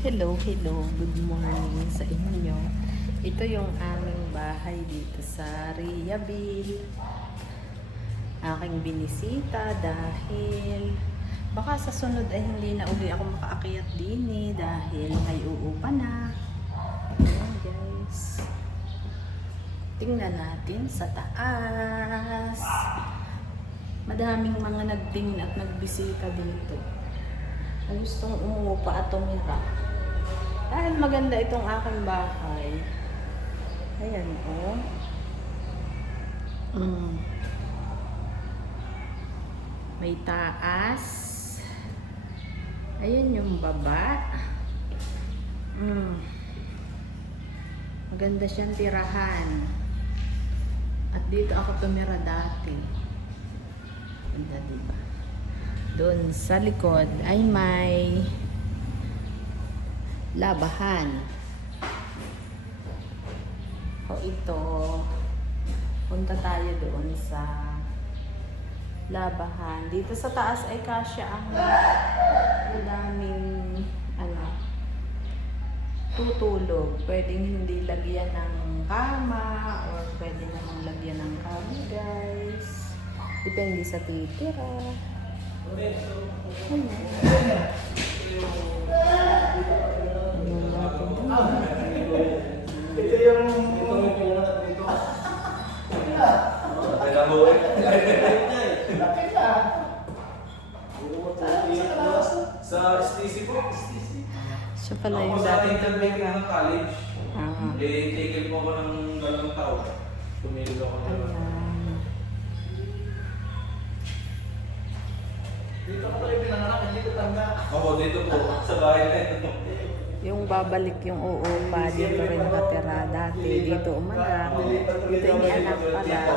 Hello, hello. Good morning sa inyo. Ito yung aming bahay dito sa Riabil. Aking binisita dahil baka sa sunod ay hindi na uli ako makaakyat din dahil may uupa na. Ayan guys. Tingnan natin sa taas. Madaming mga nagtingin at nagbisita dito. Gustong umupa at tumira. Dahil maganda itong aking bahay. Ayan o. May taas. Ayan yung baba. Maganda siyang tirahan. At dito ako tumira dati. Ganda diba? Doon sa likod ay may labahan. O ito, punta tayo doon sa labahan. Dito sa taas ay kasya ang madaming tutulog. Pwedeng hindi lagyan ng kama or pwede namang lagyan ng kama guys. Depende sa titira. Ito yung dito. Sa STC po. Siya pala yung dating tumira. Ng college. Take po ako ng 2 taon. Tumili ako ng dito ko pala yung pinanganak, hindi ko tanda. Oo, dito po, sa bahay na ito. Yung babalik yung uupa, dito rin nakatira dati. Dito umanak. Dito yung anak pala.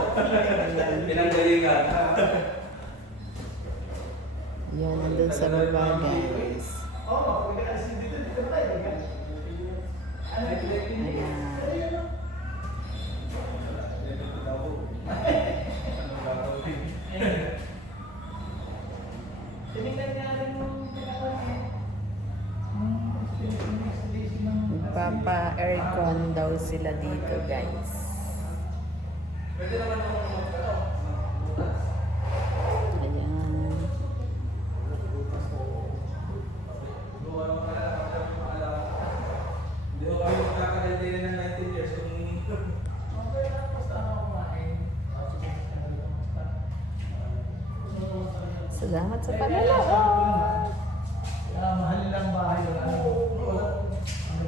Pinanggalingan. Yan, nandun sa baba guys. Oo, dito tayo. Ayan. Magpapa-aircon daw sila dito guys. Ayan. Hindi ko kami magkakahalin ng 19 years kung Salamat sa panonood.